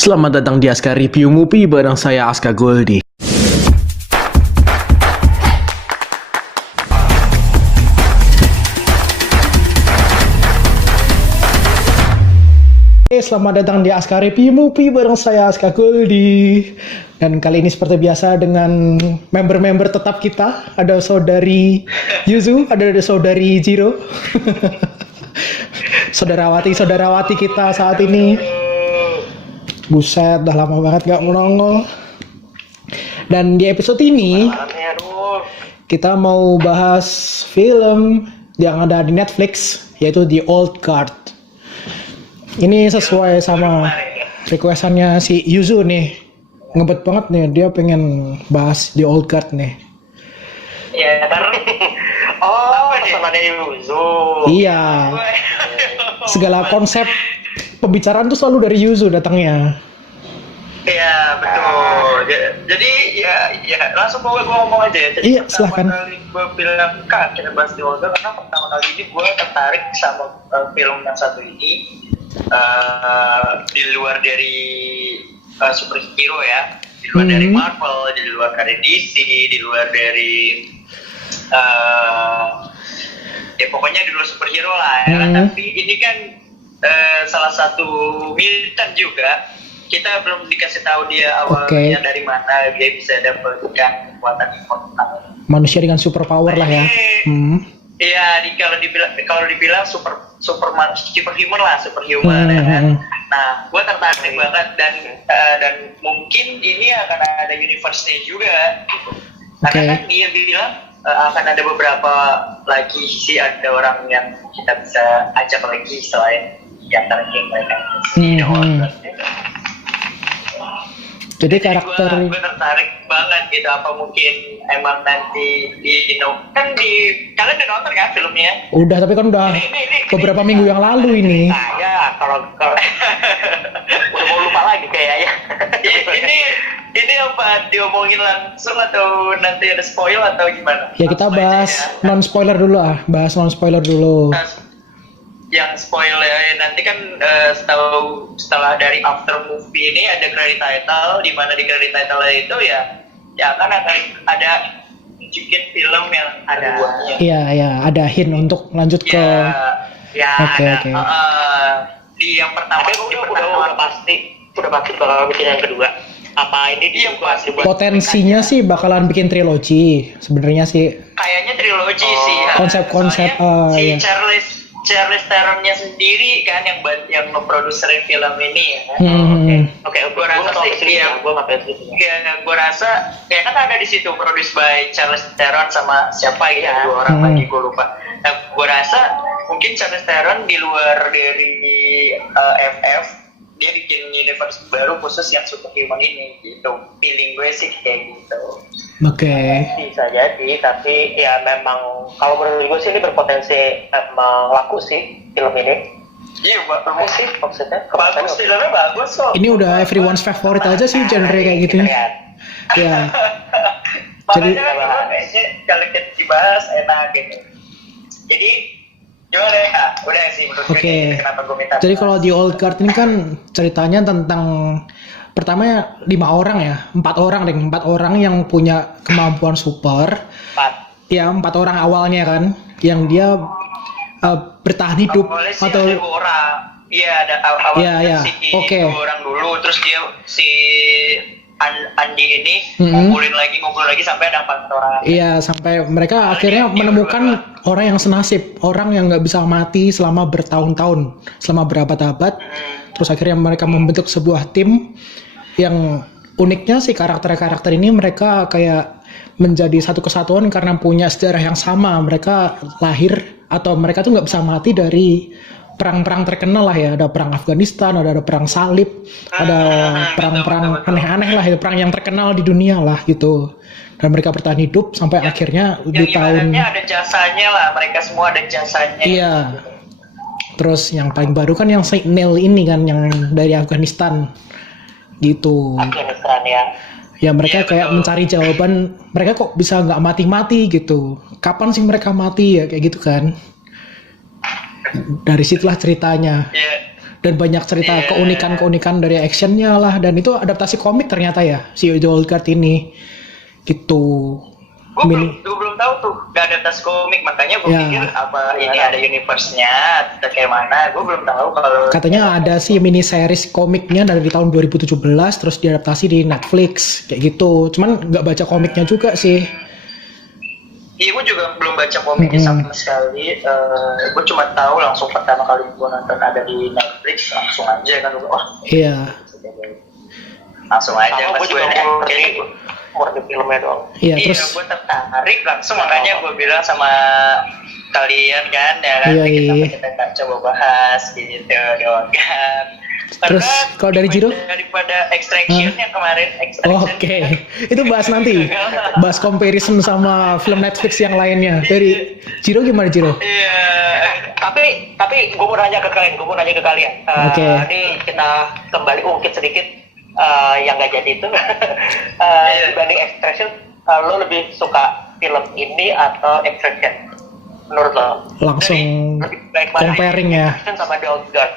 Selamat datang di Aska Review Movie bareng saya Aska Goldie. Selamat datang di Aska Review Movie bareng saya Aska Goldie. Dan kali ini seperti biasa dengan member-member tetap kita. Ada saudari Yuzu, ada saudari Jiro. Saudara-saudari kita saat ini. Buset, udah lama banget gak nongol. Dan di episode ini kita mau bahas film yang ada di Netflix, yaitu The Old Guard. Ini sesuai sama requestannya si Yuzu nih. Ngebet banget nih, dia pengen bahas The Old Guard nih. Iya, karena pesanannya Yuzu. Iya. Segala konsep pembicaraan tuh selalu dari Yuzu datangnya. Iya, betul. Jadi ya langsung gue ngomong aja ya. Jadi Iya, silakan. Pertama kali gue bilang kita bahas The Old Guard karena pertama kali ini gue tertarik sama film yang satu ini. Di luar dari superhero ya, di luar dari Marvel, di luar dari DC, di luar dari ya pokoknya di luar superhero lah ya. Tapi ini kan salah satu militan juga. Kita belum dikasih tahu dia awalnya dari mana dia bisa dapatkan kekuatan Manusia dengan superpower lah ya. Iya, kalau dibilang superhuman lah, superhuman ya kan. Nah, gue tertarik banget dan mungkin ini akan ada universe-nya juga gitu. Karena kan dia bilang akan ada beberapa lagi sih, ada orang yang kita bisa ajak lagi selain yang terakhir mereka. Jadi karakter gue tertarik banget gitu, apa mungkin emang nanti kan kalian udah nonton kan filmnya? Udah, tapi kan udah beberapa minggu yang lalu ini. Nah ya, kalau udah mau lupa lagi kayaknya. ini apa diomongin langsung atau nanti ada spoil atau gimana? Ya kita bahas non spoiler dulu ah, Yang spoiler nanti kan setelah dari after movie ini ada credit title, di mana di credit title itu ya akan ada tunjukin film yang ada buahnya. Iya, ada hint untuk lanjut ke Oke. Di yang pertama udah pasti bakal bikin yang kedua. Apa ini dia potensinya sih bakalan bikin trilogi sebenarnya sih. Kayaknya trilogi sih. Konsep si Charlize Theron-nya sendiri kan yang memproduserin film ini ya kan. Oke, gue rasa sih gue rasa ya kan ada di situ produce by Charlize Theron sama siapa ya, dua orang lagi gue lupa. Nah, gue rasa mungkin Charlize Theron di luar dari FF dia bikin universe baru khusus yang superhuman ini gitu. Feeling gue sih kayak gitu. Bisa jadi, tapi ya memang kalau menurut gue sih ini berpotensi emang laku sih film ini. Iya, bagus sih maksudnya. Bagus, filmnya bagus kok. Ini udah everyone's favorite aja sih genre kayak gitu ya. Jadi kayaknya kalau kita dibahas enak gitu. Jadi gimana ya? Udah sih menurut gue kenapa gue minta. Jadi kalau di Old Guard ini kan ceritanya tentang pertama 4 orang yang punya kemampuan super. 4 orang awalnya kan, yang dia bertahan hidup atau orang. Iya, ada awalnya si 2 orang dulu, terus dia si Andi ini ngumpul lagi sampai ada 4 orang. Iya, sampai mereka akhirnya menemukan orang yang senasib, orang yang nggak bisa mati selama bertahun-tahun, selama berabad-abad. Terus akhirnya mereka membentuk sebuah tim yang uniknya sih karakter-karakter ini mereka kayak menjadi satu kesatuan karena punya sejarah yang sama. Mereka lahir atau mereka tuh nggak bisa mati dari perang-perang terkenal lah ya. Ada perang Afghanistan, ada perang salib, ada perang-perang aneh-aneh lah, itu perang yang terkenal di dunia lah gitu. Dan mereka bertahan hidup sampai akhirnya di tahun ada jasanya lah, mereka semua ada jasanya. Iya. Terus yang paling baru kan yang Saint Neil ini kan, yang dari Afghanistan gitu. Afghanistan ya. Ya mereka kayak mencari jawaban, mereka kok bisa nggak mati-mati gitu. Kapan sih mereka mati ya kayak gitu kan. Dari situlah ceritanya. dan banyak cerita keunikan-keunikan dari actionnya lah, dan itu adaptasi komik ternyata ya si The Old Guard ini gitu. Gue belum tahu tuh gak adaptasi komik, makanya gue pikir apa ini ada universe-nya atau kayak mana, gue belum tahu kalau katanya ada sih mini series komiknya dari tahun 2017 terus diadaptasi di Netflix kayak gitu, cuman nggak baca komiknya juga sih. Iya, gue juga belum baca komiknya sama sekali. Gue cuma tahu langsung pertama kali gue nonton ada di Netflix, langsung aja kan gue, wah Iya. langsung aja. Gue juga murni filmnya doang. Iya, terus gue tertarik langsung, makanya gue bilang sama kalian kan, ya kan, kita nggak coba bahas gitu doang kan. Terus kalau dari Jiro? Daripada Extraction yang kemarin Oke. Itu bahas nanti. Bahas comparison sama film Netflix yang lainnya. Dari Jiro gimana Jiro? Iya. Tapi gue mau nanya ke kalian. Oke. Ini kita kembali ungkit sedikit yang nggak jadi itu. Dibanding Extraction, lo lebih suka film ini atau Extraction? Menurut lo? Langsung comparing ya. Extraction sama The Old Guard.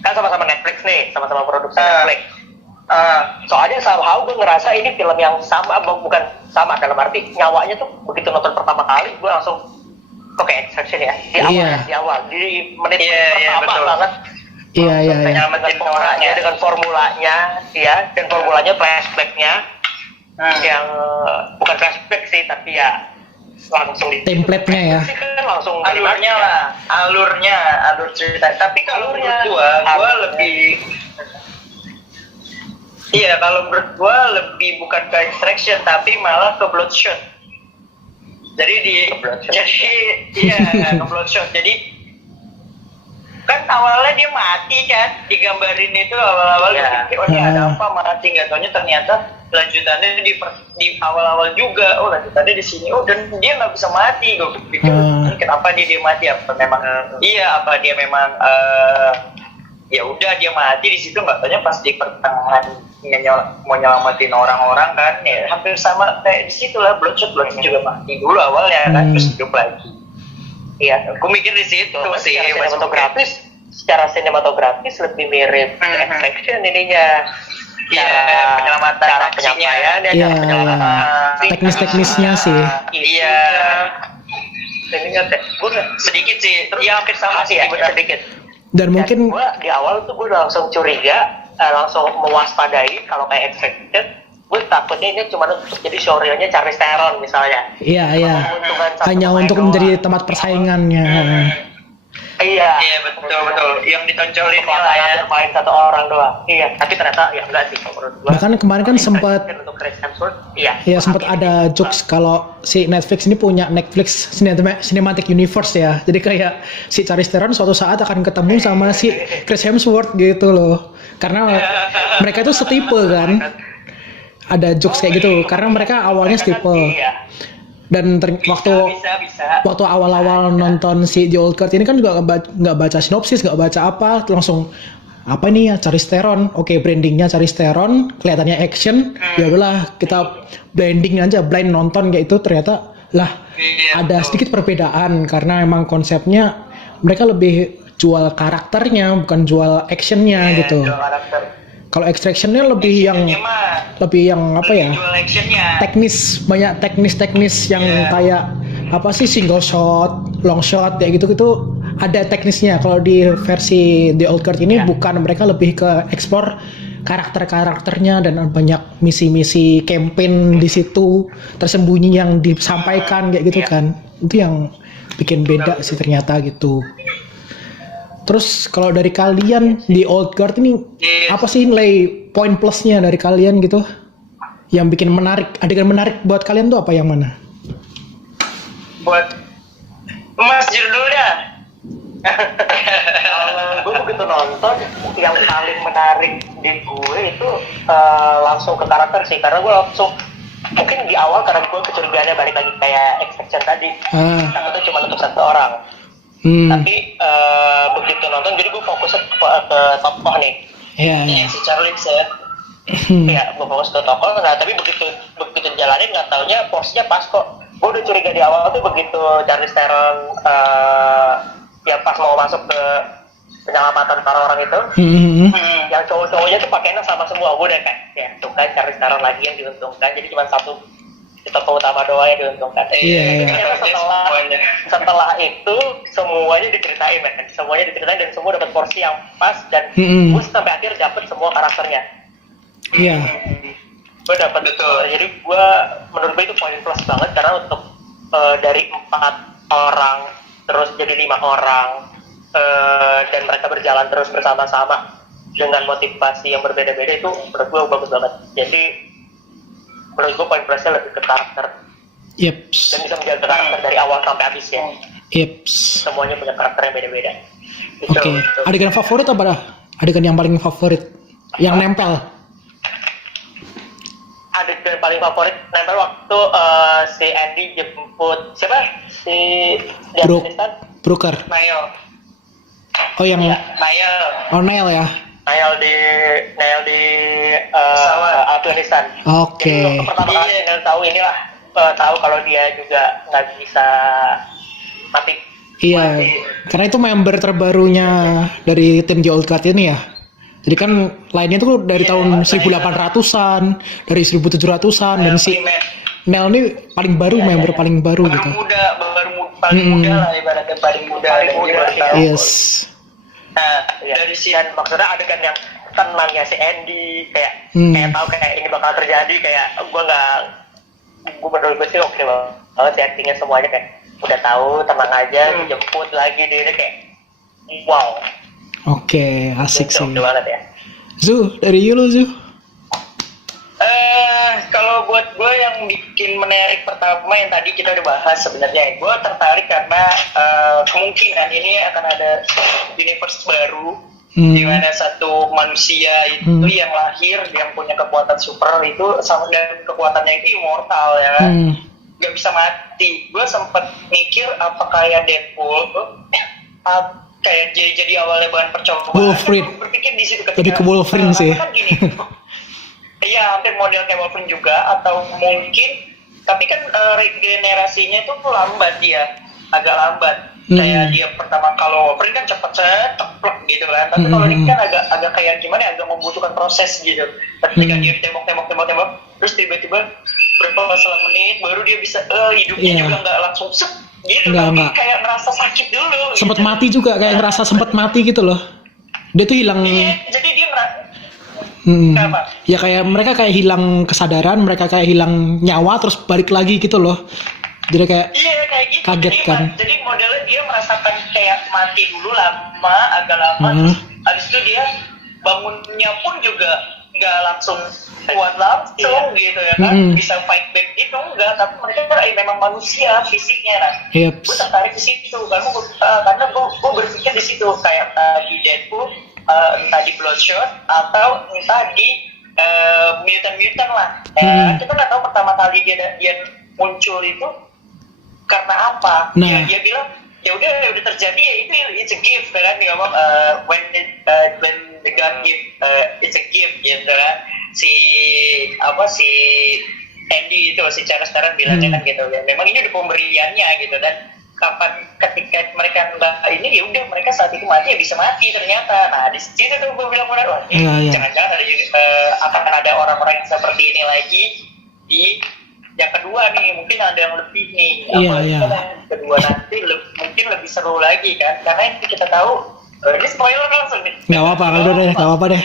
Kan sama-sama Netflix nih, sama-sama produksi Netflix. Soalnya somehow gue ngerasa ini film yang sama, bukan sama dalam arti nyawanya tuh begitu nonton pertama kali gue langsung kok kayak Extraction ya di awal di menit pertama banget. Iya. Dengan formulanya, dengan formulanya, ya, dan formulanya flashbacknya yang bukan flashback sih, tapi ya langsung di template-nya ya. Kan langsung alur cerita. Tapi kalau menurut gua lebih kalau menurut gua lebih bukan ke Extraction tapi malah ke Bloodshot. Jadi ke Bloodshot. Jadi kan awalnya dia mati kan, digambarin itu awal-awal ini ada apa mati, nggak taunya ternyata lanjutannya di awal-awal juga, lanjutannya di sini, dan dia nggak bisa mati. Gue pikir kenapa dia mati, apa dia memang ya udah dia mati di situ, nggak taunya pas di pertengahan mau nyelamatin orang-orang kan, ya hampir sama kayak di situ lah. Bloodshot juga mati dulu awalnya kan, terus hidup lagi. Iya, gue mikir di situ sih. Secara sinematografis lebih mirip Extraction ininya. Cara penyampaian dan cara penyampaian. Teknis-teknisnya sih. Iya. Gue sedikit sih, hampir sama sih, sedikit. Dan mungkin gue di awal tuh gue langsung curiga, langsung mewaspadai kalau kayak Extraction. Gue takutnya ini cuma untuk jadi showreel-nya Charlize Theron misalnya. Iya. Hanya untuk menjadi tempat persaingannya. Iya, betul. Yang ditonjolin lah ya, bermain satu orang doang. Iya, tapi ternyata ya enggak sih menurut gua. Bahkan kemarin kan sempat sempat ada jokes kalau si Netflix ini punya Netflix Cinematic Universe ya. Jadi kayak si Charlize Theron suatu saat akan ketemu sama si Chris Hemsworth gitu loh. Karena mereka itu setipe kan. Ada jokes kayak gitu karena mereka awalnya setipe. Dan waktu awal-awal nonton si The Old Guard ini kan juga nggak baca sinopsis, nggak baca apa, langsung apa nih ya, Charlize Theron, oke, brandingnya Charlize Theron, kelihatannya action, ya udahlah kita blind nonton kayak itu, ternyata lah ada sedikit perbedaan karena emang konsepnya mereka lebih jual karakternya bukan jual actionnya gitu. Kalau Extraction-nya lebih yang apa ya? Teknis, banyak teknis yang kayak apa sih, single shot, long shot kayak gitu ada teknisnya. Kalau di versi The Old Guard ini bukan, mereka lebih ke explore karakternya dan banyak misi-misi campaign di situ tersembunyi yang disampaikan kayak gitu kan. Itu yang bikin beda sih ternyata gitu. Terus kalau dari kalian di Old Guard ini apa sih nilai poin plusnya dari kalian gitu? Yang bikin menarik, adegan menarik buat kalian tuh apa, yang mana? Buat Mas judulnya. Kalau gue begitu nonton, yang paling menarik di gue itu langsung ke karakter sih, karena gue langsung mungkin di awal karena gue kecurigaannya balik lagi kayak Extraction tadi, takutnya cuma untuk satu orang. Tapi begitu nonton, jadi gue fokusnya ke tokoh nih. Iya. Si Charlize ya. Iya, gue fokus ke tokoh. Nah, tapi begitu jalanin nggak taunya porsinya pas kok. Gue udah curiga di awal tuh begitu Charlize Theron ya pas mau masuk ke penyelamatan para orang itu. Yang cowok-cowoknya tuh pakainya sama semua. Gue udah kayak ya tuh kan Charlize Theron lagi yang diuntungkan, jadi cuma satu tokoh utama doang yang diuntungkan. Setelah itu semuanya diceritain, man. Semuanya diceritain dan semua dapat porsi yang pas, dan gue sampai akhir dapet semua karakternya. Gue dapat betul. Jadi gue menurut gue itu poin plus banget, karena untuk dari 4 orang terus jadi 5 orang, dan mereka berjalan terus bersama-sama dengan motivasi yang berbeda-beda, itu menurut gue bagus banget. Jadi menurut gue poin plusnya lebih ke karakter. Dan bisa menjaga karakter dari awal sampai habis ya. Semuanya punya karakter yang beda-beda. Oke. Adegan favorit apa dah? Adegan yang paling favorit? Yang nempel? Adegan paling favorit nempel waktu si Andy jemput siapa? Si Brooker. Niall. Oh yang Niall. Oh Niall ya. Niall di Afghanistan. Oke. Jadi pertama kali Niall tahu kalau dia juga nggak bisa mati. Iya. Karena itu member terbarunya dari tim The Old Guard ini ya. Jadi kan lainnya tuh dari tahun 1800-an, dari 1700-an, dan si Nel ini paling baru, member paling baru gitu. Paling muda lah, ibaratnya paling muda. Yes. Nah, dari sini dan maksudnya adegan yang tenangnya si Andy kayak tahu kayak ini bakal terjadi, kayak gue menurut gue sih oke banget sih actingnya, semuanya kayak udah tahu, tenang aja, dijemput lagi dia kayak wow. Oke, asik sih. Banget ya. Zu, dari you Zu? Kalau buat gue yang bikin menarik pertama yang tadi kita udah bahas sebenarnya, gue tertarik karena kemungkinan ini akan ada universe baru di mana satu manusia itu yang lahir, yang punya kekuatan super itu sama, dan kekuatannya itu immortal ya kan, nggak bisa mati. Gue sempet mikir apa kayak Deadpool kayak jadi awalnya bahan percobaan. Wolverine. Berpikir di situ lebih ke Wolverine sih. Kan gini. Iya, hampir model kayak Wolverine juga, atau mungkin tapi kan regenerasinya itu lambat dia, agak lambat. Kayak dia pertama, kalau Wolverine kan cepet teplek gitu kan. Tapi kalau ini kan agak kayak gimana ya, agak membutuhkan proses gitu. Ketika dia tembok, terus tiba-tiba berapa masalah menit baru dia bisa hidupnya juga nggak langsung set gitu, enggak. Kayak ngerasa sakit dulu. Sempet gitu. Mati juga, kayak ngerasa sempet mati gitu loh. Dia tuh hilang. Jadi dia ya kayak mereka kayak hilang kesadaran, mereka kayak hilang nyawa terus balik lagi gitu loh. Jadi kayak gitu. Kaget kan. Jadi modelnya dia merasakan kayak mati dulu agak lama. Habis itu dia bangunnya pun juga nggak langsung kuat langsung gitu ya kan, bisa fight back itu enggak, tapi mereka memang manusia fisiknya lah. Gue tertarik di situ karena gue berpikir di situ kayak di Deadpool, entah di Bloodshot atau entah di mutant lah. Kita nggak tahu pertama kali dia muncul itu karena apa. Dia bilang ya udah terjadi ya, itu it's a gift kan, dia ngomong when the God give it's a gift gitu kan. Si Andy itu, si Charlize Theron bilangnya kan gitu ya, memang ini udah pemberiannya gitu, dan kapan ketika mereka ini ya udah mereka saat itu mati ya bisa mati ternyata. Nah di situ tuh gue bilang wah jangan-jangan akan ada orang-orang yang seperti ini lagi di yang kedua nih, mungkin ada yang lebih nih. Yang kedua nanti mungkin lebih seru lagi kan, karena yang kita tahu ini spoiler langsung nih. Nggak apa-apa deh.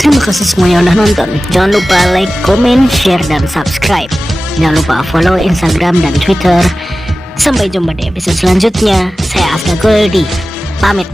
Terima kasih semuanya udah nonton. Jangan lupa like, comment, share, dan subscribe. Jangan lupa follow Instagram dan Twitter. Sampai jumpa di episode selanjutnya. Saya Afga Goldie. Pamit.